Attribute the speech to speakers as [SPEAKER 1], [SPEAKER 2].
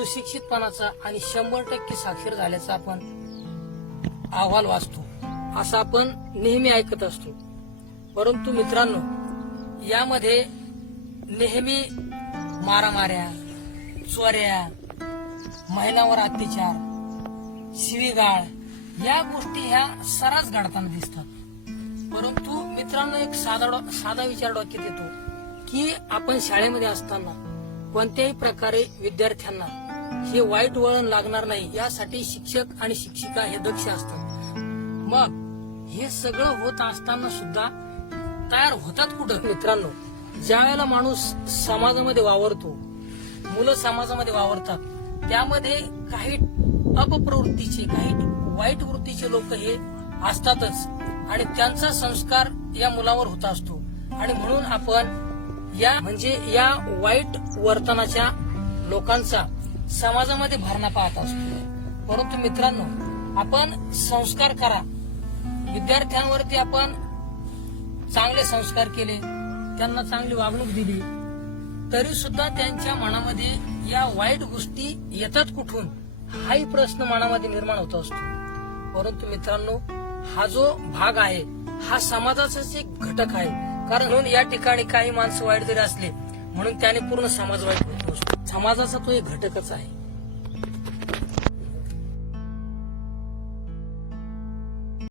[SPEAKER 1] सुशिक्षितपणाचा आणि शंभर टक्के साक्षर झाल्याचा आपण अहवाल वाचतो. असं आपण नेहमी ऐकत असतो. परंतु मित्रांनो यामध्ये नेहमी मारामाऱ्या चोऱ्या महिलांवर अत्याचार शिवीगाळ या गोष्टी ह्या सरास घडताना दिसतात. परंतु मित्रांनो एक साधा साधा विचार डोक्यात येतो की आपण शाळेमध्ये असताना कोणत्याही प्रकारे विद्यार्थ्यांना हे वाईट वळण लागणार नाही. यासाठी शिक्षक आणि शिक्षिका हे दक्ष असतात. मग हे सगळं होत असताना सुद्धा तयार होतात कुठं? मित्रांनो ज्या वेळेला माणूस समाजामध्ये वावरतो मुलं समाजामध्ये वावरतात त्यामध्ये काही अपप्रवृत्तीचे काही वाईट वृत्तीचे लोक हे असतातच आणि त्यांचा संस्कार या मुलावर होत असतो. आणि म्हणून आपण या म्हणजे या वाईट वर्तनाच्या लोकांचा समाजामध्ये भरणा पाहत असतो. परंतु मित्रांनो आपण संस्कार करा. विद्यार्थ्यांवरती आपण चांगले संस्कार केले त्यांना चांगली वागणूक दिली तरी सुद्धा त्यांच्या मनामध्ये या वाईट गोष्टी येतात कुठून? हाही प्रश्न मनामध्ये निर्माण होत असतो. परंतु मित्रांनो हा जो भाग आहे हा समाजाचाच एक घटक आहे. कारण म्हणून या ठिकाणी काही माणसं वाईट जरी असले म्हणून त्याने पूर्ण समाज वाईट समाजाचा तो एक घटकच आहे.